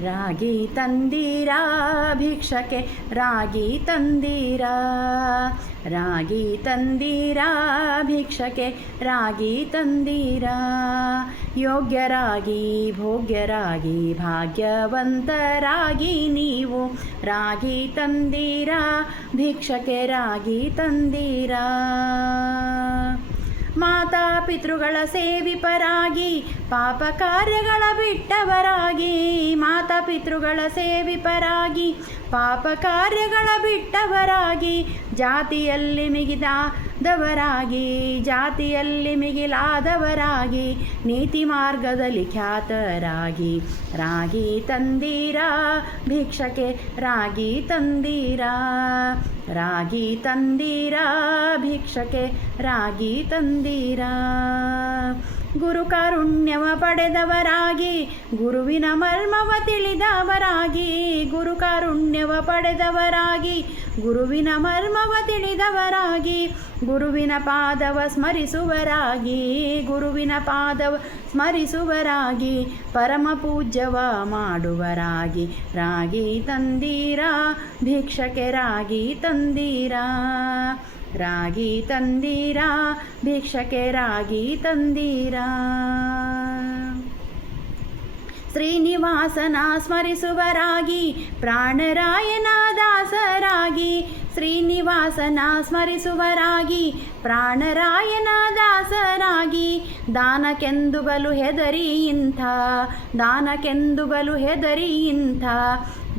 ರಾಗಿ ತಂದೀರಾ ಭಿಕ್ಷಕ್ಕೆ ರಾಗಿ ತಂದೀರಾ ರಾಗಿ ತಂದೀರಾ ಭಿಕ್ಷಕ್ಕೆ ರಾಗಿ ತಂದೀರಾ ಯೋಗ್ಯರಾಗಿ ಭೋಗ್ಯರಾಗಿ ಭಾಗ್ಯವಂತರಾಗಿ ನೀವು ರಾಗಿ ತಂದೀರಾ ಭಿಕ್ಷಕ್ಕೆ ರಾಗಿ ತಂದೀರಾ ಮಾತಾ ಪಿತೃಗಳ ಸೇವಿಪರಾಗಿ ಪಾಪ ಕಾರ್ಯಗಳ ಬಿಟ್ಟವರಾಗಿ ಮಾತಾ ಪಿತೃಗಳ ಸೇವಿಪರಾಗಿ ಪಾಪ ಕಾರ್ಯಗಳ ಬಿಟ್ಟವರಾಗಿ ಜಾತಿಯಲ್ಲಿ ಮಿಗಿಲಾದವರಾಗಿ ಜಾತಿಯಲ್ಲಿ ಮಿಗಿಲಾದವರಾಗಿ ನೀತಿ ಮಾರ್ಗದಲ್ಲಿ ಖ್ಯಾತರಾಗಿ ರಾಗಿ ತಂದೀರಾ ಭಿಕ್ಷಕ್ಕೆ ರಾಗಿ ತಂದೀರಾ ರಾಗಿ ತಂದೀರಾ ಭಿಕ್ಷಕ್ಕೆ ರಾಗಿ ತಂದೀರಾ ಗುರುಕಾರುಣ್ಯವ ಪಡೆದವರಾಗಿ ಗುರುವಿನ ಮರ್ಮವ ತಿಳಿದವರಾಗಿ ಗುರುಕಾರುಣ್ಯವ ಪಡೆದವರಾಗಿ ಗುರುವಿನ ಮರ್ಮವ ತಿಳಿದವರಾಗಿ ಗುರುವಿನ ಪಾದವ ಸ್ಮರಿಸುವರಾಗಿ ಗುರುವಿನ ಪಾದವ ಸ್ಮರಿಸುವರಾಗಿ ಪರಮ ಪೂಜ್ಯವ ಮಾಡುವರಾಗಿ ರಾಗಿ ತಂದೀರಾ ಭಿಕ್ಷಕ್ಕೆ ರಾಗಿ ತಂದೀರಾ ರಾಗಿ ತಂದೀರಾ ಭಿಕ್ಷಕ್ಕೆ ರಾಗಿ ತಂದೀರಾ ಶ್ರೀನಿವಾಸನ ಸ್ಮರಿಸುವರಾಗಿ ಪ್ರಾಣರಾಯನ ದಾಸರಾಗಿ ಶ್ರೀನಿವಾಸನ ಸ್ಮರಿಸುವರಾಗಿ ಪ್ರಾಣರಾಯನ ದಾಸರಾಗಿ ದಾನಕ್ಕೆಂದು ಬಲು ಹೆದರಿ ಇಂಥ ದಾನಕ್ಕೆಂದು ಬಲು ಹೆದರಿ ಇಂಥ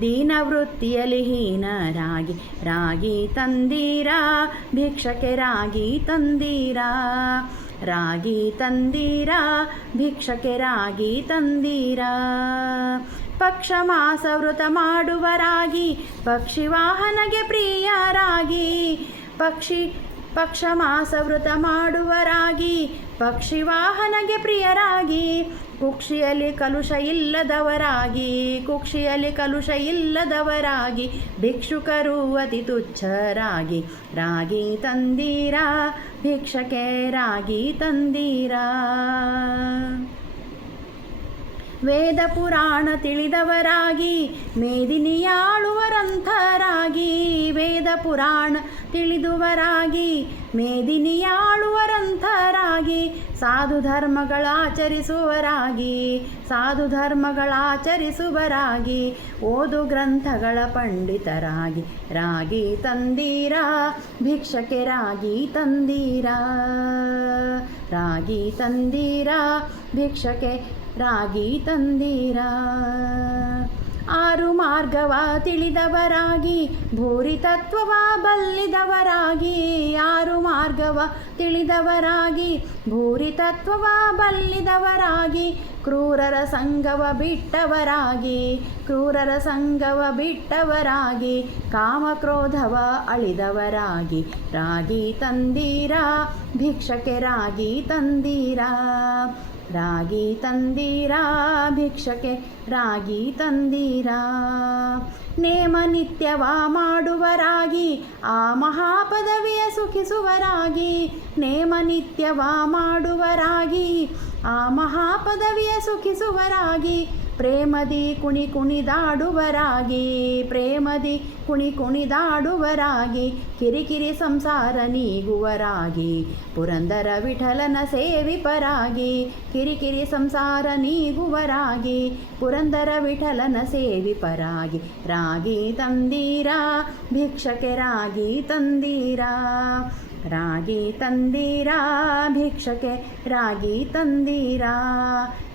ದೀನವೃತ್ತಿಯಲ್ಲಿ ಹೀನರಾಗಿ ರಾಗಿ ತಂದೀರಾ ಭಿಕ್ಷಕ್ಕೆ ರಾಗಿ ತಂದೀರಾ ರಾಗಿ ತಂದೀರಾ ಭಿಕ್ಷಕ್ಕೆ ರಾಗಿ ತಂದೀರಾ ಪಕ್ಷ ಮಾಸ ವೃತ ಮಾಡುವರಾಗಿ ಪಕ್ಷಿ ವಾಹನಗೆ ಪ್ರಿಯರಾಗಿ ಪಕ್ಷ ಮಾಸ ವೃತ ಮಾಡುವರಾಗಿ ಪಕ್ಷಿ ವಾಹನಗೆ ಪ್ರಿಯರಾಗಿ ಕುಕ್ಷಿಯಲ್ಲಿ ಕಲುಷ ಇಲ್ಲದವರಾಗಿ ಕುಕ್ಷಿಯಲ್ಲಿ ಕಲುಷ ಇಲ್ಲದವರಾಗಿ ಭಿಕ್ಷುಕರು ಅತಿ ತುಚ್ಛರಾಗಿ ರಾಗಿ ತಂದೀರಾ ಭಿಕ್ಷಕ್ಕೆ ರಾಗಿ ತಂದೀರಾ ವೇದ ಪುರಾಣ ತಿಳಿದವರಾಗಿ ಮೇದಿನಿಯಾಳುವರಂಥರಾಗಿ ವೇದ ಪುರಾಣ ತಿಳಿದುವರಾಗಿ ಮೇದಿನಿಯಾಳುವರಂಥರಾಗಿ ಸಾಧು ಧರ್ಮಗಳಾಚರಿಸುವರಾಗಿ ಸಾಧು ಧರ್ಮಗಳಾಚರಿಸುವರಾಗಿ ಓದು ಗ್ರಂಥಗಳ ಪಂಡಿತರಾಗಿ ರಾಗಿ ತಂದೀರಾ ಭಿಕ್ಷಕ್ಕೆ ರಾಗಿ ತಂದೀರಾ ರಾಗಿ ತಂದೀರಾ ಭಿಕ್ಷಕ್ಕೆ ರಾಗಿ ತಂದೀರಾ ಆರು ಮಾರ್ಗವ ತಿಳಿದವರಾಗಿ ಭೂರಿ ತತ್ವವ ಬಲ್ಲಿದವರಾಗಿ ಆರು ಮಾರ್ಗವ ತಿಳಿದವರಾಗಿ ಭೂರಿ ತತ್ವವ ಬಲ್ಲಿದವರಾಗಿ ಕ್ರೂರರ ಸಂಗವ ಬಿಟ್ಟವರಾಗಿ ಕ್ರೂರರ ಸಂಗವ ಬಿಟ್ಟವರಾಗಿ ಕಾಮಕ್ರೋಧವ ಅಳಿದವರಾಗಿ ರಾಗಿ ತಂದೀರಾ ಭಿಕ್ಷಕ್ಕೆ ರಾಗಿ ತಂದೀರಾ ರಾಗಿ ತಂದೀರಾ ಭಿಕ್ಷಕ್ಕೆ ರಾಗಿ ತಂದೀರಾ ನೇಮ ನಿತ್ಯವ ಮಾಡುವರಾಗಿ ಆ ಮಹಾಪದವಿಯ ಸುಖಿಸುವರಾಗಿ ನೇಮ ನಿತ್ಯವ ಮಾಡುವರಾಗಿ ಆ ಮಹಾಪದವಿಯ ಸುಖಿಸುವರಾಗಿ ಪ್ರೇಮದಿ ಕುಣಿದಾಡುವರಾಗಿ ಪ್ರೇಮದಿ ಕುಣಿದಾಡುವರಾಗಿ ಕಿರಿಕಿರಿ ಸಂಸಾರ ನೀಗುವರಾಗಿ ಪುರಂದರ ವಿಠಲನ ಸೇವಿಪರಾಗಿ ಕಿರಿಕಿರಿ ಸಂಸಾರ ನೀಗುವರಾಗಿ ಪುರಂದರ ವಿಠಲನ ಸೇವಿಪರಾಗಿ ರಾಗಿ ತಂದೀರಾ ಭಿಕ್ಷಕ್ಕೆ ರಾಗಿ ತಂದೀರಾ ರಾಗಿ ತಂದೀರಾ ಭಿಕ್ಷಕ್ಕೆ ರಾಗಿ ತಂದೀರಾ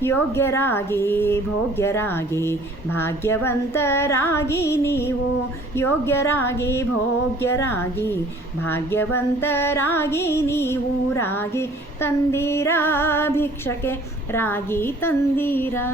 ಯೋಗ್ಯರಾಗಿ ಭೋಗ್ಯರಾಗಿ ಭಾಗ್ಯವಂತರಾಗಿ ನೀವು ಯೋಗ್ಯರಾಗಿ ಭೋಗ್ಯರಾಗಿ ಭಾಗ್ಯವಂತರಾಗಿ ನೀವು ರಾಗಿ ತಂದೀರಾ ಭಿಕ್ಷಕ್ಕೆ ರಾಗಿ ತಂದೀರಾ